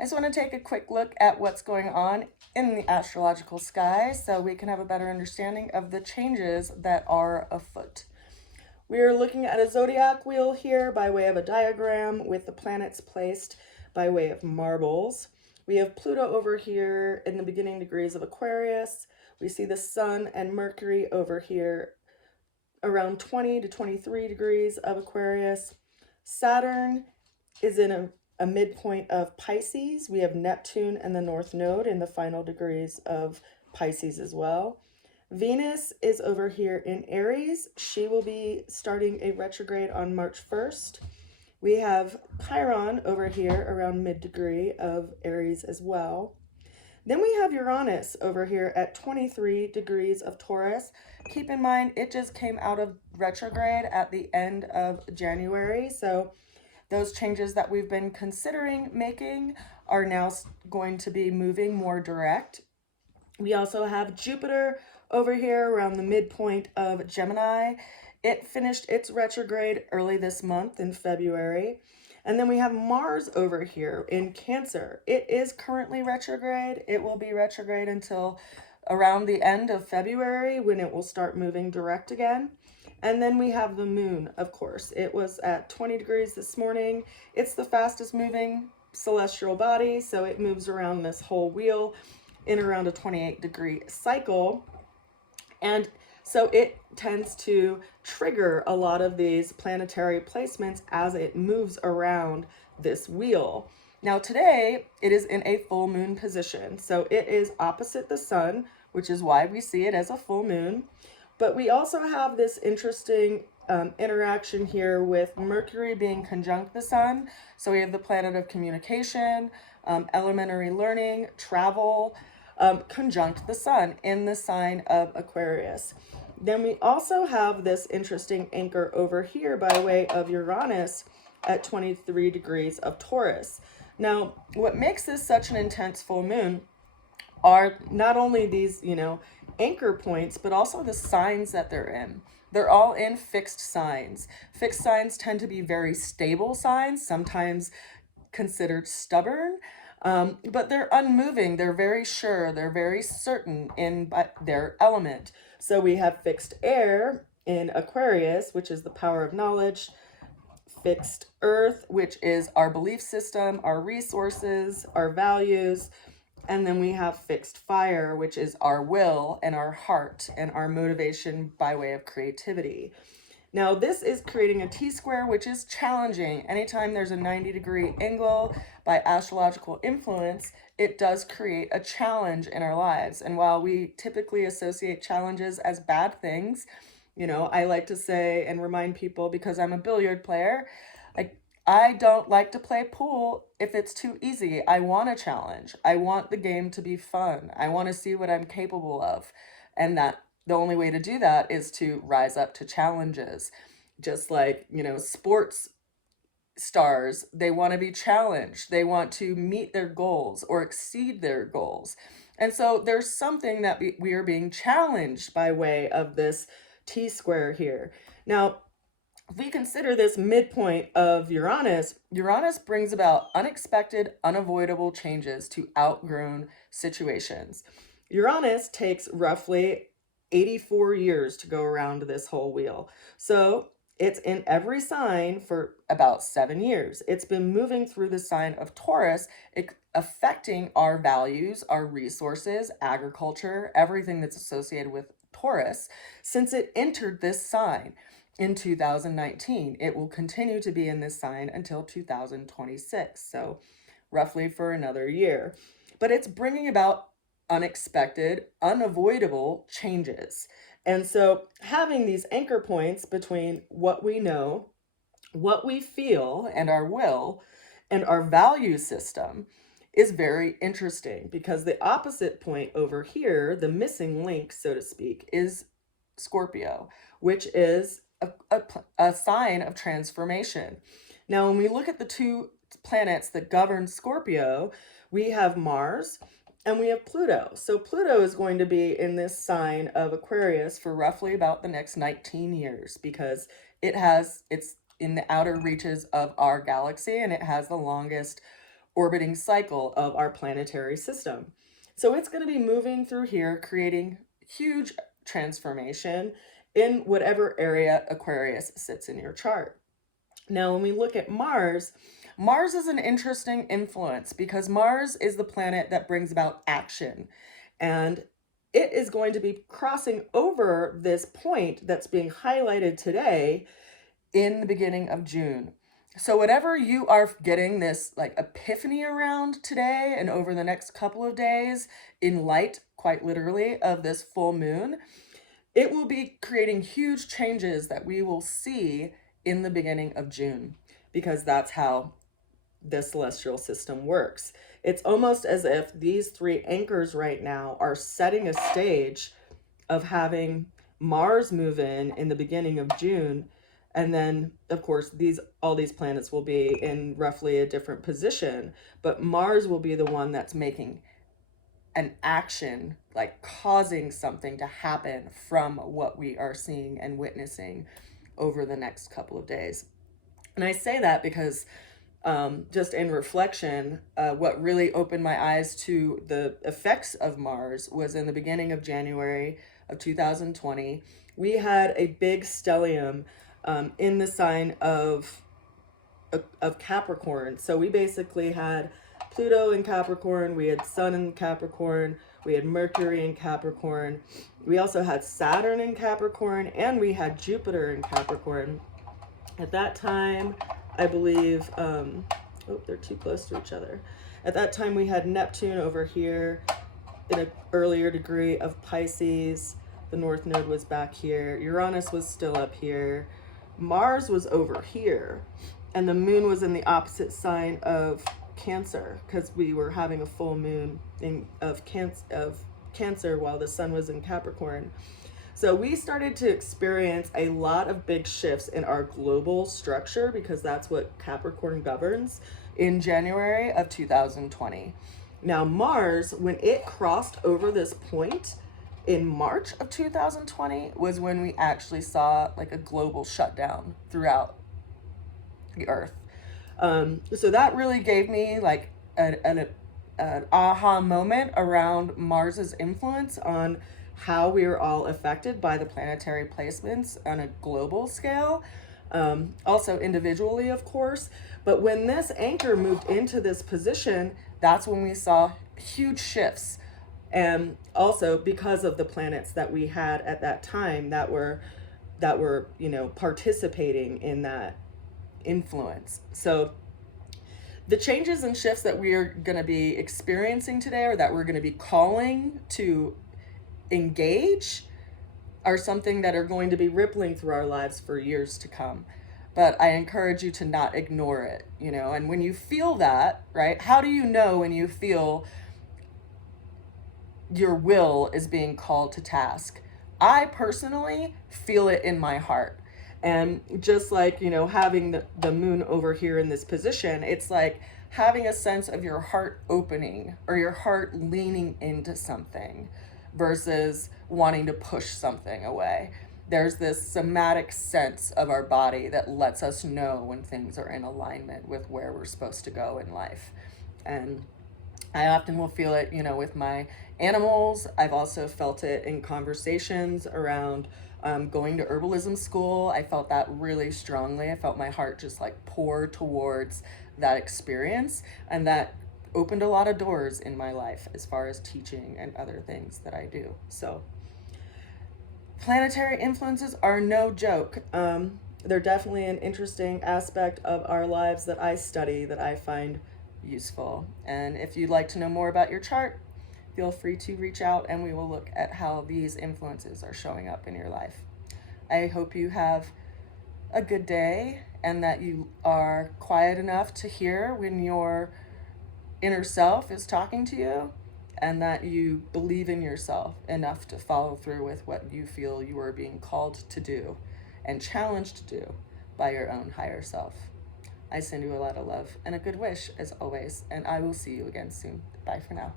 I just want to take a quick look at what's going on in the astrological sky so we can have a better understanding of the changes that are afoot. We are looking at a zodiac wheel here by way of a diagram with the planets placed by way of marbles. We have Pluto over here in the beginning degrees of Aquarius. We see the Sun and Mercury over here around 20 to 23 degrees of Aquarius. Saturn is in a midpoint of Pisces. We have Neptune and the North Node in the final degrees of Pisces as well. Venus is over here in Aries. She will be starting a retrograde on March 1st. We have Chiron over here around mid-degree of Aries as well. Then we have Uranus over here at 23 degrees of Taurus. Keep in mind, it just came out of retrograde at the end of January. So those changes that we've been considering making are now going to be moving more direct. We also have Jupiter over here around the midpoint of Gemini. It finished its retrograde early this month in February. And then we have Mars over here in Cancer. It is currently retrograde. It will be retrograde until around the end of February when it will start moving direct again. And then we have the moon, of course. It was at 20 degrees this morning. It's the fastest moving celestial body, so it moves around this whole wheel in around a 28-degree cycle. And so it tends to trigger a lot of these planetary placements as it moves around this wheel. Now today, it is in a full moon position. So it is opposite the sun, which is why we see it as a full moon. But we also have this interesting interaction here with Mercury being conjunct the sun. So we have the planet of communication, elementary learning, travel, conjunct the sun in the sign of Aquarius. Then we also have this interesting anchor over here by way of Uranus at 23 degrees of Taurus. Now, what makes this such an intense full moon are not only these, anchor points, but also the signs that they're in. They're all in fixed signs. Fixed signs tend to be very stable signs, sometimes considered stubborn, but they're unmoving. They're very sure. They're very certain in their element. So we have fixed air in Aquarius, which is the power of knowledge, fixed earth, which is our belief system, our resources, our values, and then we have fixed fire, which is our will and our heart and our motivation by way of creativity. Now this is creating a T-square, which is challenging. Anytime there's a 90-degree angle by astrological influence, it does create a challenge in our lives. And while we typically associate challenges as bad things, I like to say and remind people, because I'm a billiard player, I don't like to play pool if it's too easy. I want a challenge. I want the game to be fun. I want to see what I'm capable of. And that the only way to do that is to rise up to challenges. Just like, sports stars, they want to be challenged. They want to meet their goals or exceed their goals. And so there's something that we are being challenged by way of this T-square here. Now, if we consider this midpoint of Uranus, Uranus brings about unexpected, unavoidable changes to outgrown situations. Uranus takes roughly 84 years to go around this whole wheel. So it's in every sign for about 7 years. It's been moving through the sign of Taurus, affecting our values, our resources, agriculture, everything that's associated with Taurus since it entered this sign in 2019. It will continue to be in this sign until 2026, so roughly for another year. But it's bringing about unexpected, unavoidable changes. And so having these anchor points between what we know, what we feel, and our will, and our value system is very interesting, because the opposite point over here, the missing link, so to speak, is Scorpio, which is a sign of transformation. Now, when we look at the two planets that govern Scorpio, we have Mars and we have Pluto. So Pluto is going to be in this sign of Aquarius for roughly about the next 19 years, because it's in the outer reaches of our galaxy, and it has the longest orbiting cycle of our planetary system. So it's going to be moving through here, creating huge transformation in whatever area Aquarius sits in your chart. Now, when we look at Mars, Mars is an interesting influence because Mars is the planet that brings about action. And it is going to be crossing over this point that's being highlighted today in the beginning of June. So whatever you are getting this like epiphany around today and over the next couple of days in light, quite literally, of this full moon, it will be creating huge changes that we will see in the beginning of June, because that's how the celestial system works. It's almost as if these three anchors right now are setting a stage of having Mars move in the beginning of June. And then, of course, all these planets will be in roughly a different position, but Mars will be the one that's making an action, like causing something to happen from what we are seeing and witnessing over the next couple of days. And I say that because just in reflection, what really opened my eyes to the effects of Mars was in the beginning of January of 2020. We had a big stellium in the sign of Capricorn. So we basically had Pluto in Capricorn, we had Sun in Capricorn, we had Mercury in Capricorn, we also had Saturn in Capricorn, and we had Jupiter in Capricorn. At that time, I believe, oh, they're too close to each other. At that time, we had Neptune over here in an earlier degree of Pisces. The North Node was back here. Uranus was still up here. Mars was over here. And the moon was in the opposite sign of Cancer, because we were having a full moon of Cancer while the sun was in Capricorn. So we started to experience a lot of big shifts in our global structure, because that's what Capricorn governs, in January of 2020. Now Mars, when it crossed over this point in March of 2020, was when we actually saw like a global shutdown throughout the earth. So that really gave me like an aha moment around Mars's influence on how we are all affected by the planetary placements on a global scale, also individually, of course. But when this anchor moved into this position, that's when we saw huge shifts. And also because of the planets that we had at that time that were participating in that influence. So the changes and shifts that we are going to be experiencing today, or that we're going to be calling to engage, are something that are going to be rippling through our lives for years to come. But I encourage you to not ignore it, and when you feel that, right, how do you know when you feel your will is being called to task? I personally feel it in my heart. And just like, having the moon over here in this position, it's like having a sense of your heart opening or your heart leaning into something versus wanting to push something away. There's this somatic sense of our body that lets us know when things are in alignment with where we're supposed to go in life. And I often will feel it, with my animals. I've also felt it in conversations around going to herbalism school. I felt that really strongly. I felt my heart just like pour towards that experience, and that opened a lot of doors in my life as far as teaching and other things that I do. So planetary influences are no joke. They're definitely an interesting aspect of our lives that I study, that I find useful. And if you'd like to know more about your chart, feel free to reach out and we will look at how these influences are showing up in your life. I hope you have a good day and that you are quiet enough to hear when your inner self is talking to you, and that you believe in yourself enough to follow through with what you feel you are being called to do and challenged to do by your own higher self. I send you a lot of love and a good wish as always, and I will see you again soon. Bye for now.